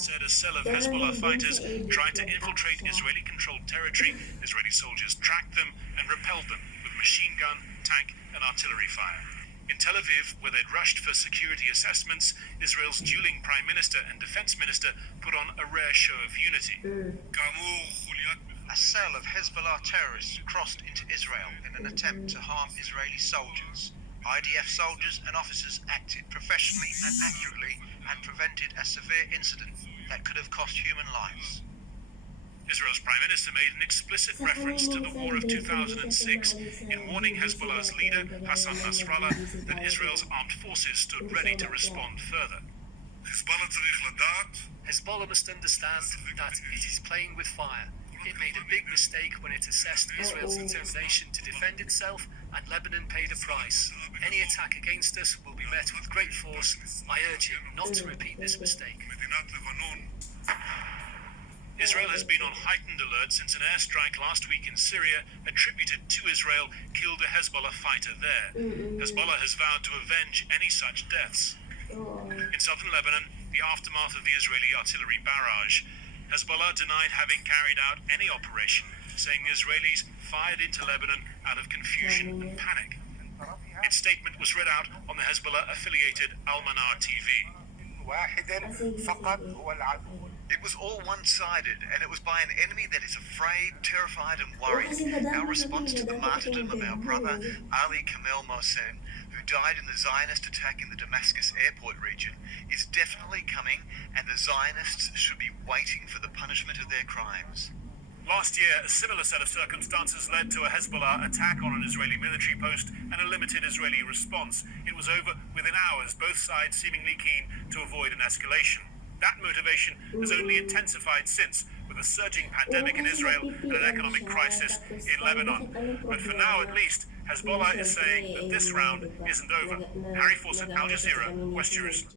said a cell of Hezbollah fighters tried to infiltrate Israeli-controlled territory. Israeli soldiers tracked them and repelled them with machine gun, tank, and artillery fire. In Tel Aviv, where they'd rushed for security assessments, Israel's dueling prime minister and defense minister put on a rare show of unity. A cell of Hezbollah terrorists crossed into Israel in an attempt to harm Israeli soldiers. IDF soldiers and officers acted professionally and accurately and prevented a severe incident that could have cost human lives. Israel's prime minister made an explicit reference to the war of 2006 in warning Hezbollah's leader, Hassan Nasrallah, that Israel's armed forces stood ready to respond further. Hezbollah must understand that it is playing with fire. It made a big mistake when it assessed Israel's determination to defend itself, and Lebanon paid a price. Any attack against us will be met with great force. I urge him not to repeat this mistake. Israel has been on heightened alert since an airstrike last week in Syria, attributed to Israel, killed a Hezbollah fighter there. Hezbollah has vowed to avenge any such deaths. In southern Lebanon, the aftermath of the Israeli artillery barrage, Hezbollah denied having carried out any operation, saying the Israelis fired into Lebanon out of confusion and panic. Its statement was read out on the Hezbollah-affiliated Al-Manar TV. It was all one-sided, and it was by an enemy that is afraid, terrified, and worried. Our response to the martyrdom of our brother, Ali Kamel Mohsen, who died in the Zionist attack in the Damascus airport region, is definitely coming, and the Zionists should be waiting for the punishment of their crimes. Last year, a similar set of circumstances led to a Hezbollah attack on an Israeli military post and a limited Israeli response. It was over within hours, both sides seemingly keen to avoid an escalation. That motivation has only intensified since, with a surging pandemic in Israel and an economic crisis in Lebanon. But for now, at least, Hezbollah is saying that this round isn't over. Harry Fawcett, Al Jazeera, West Jerusalem.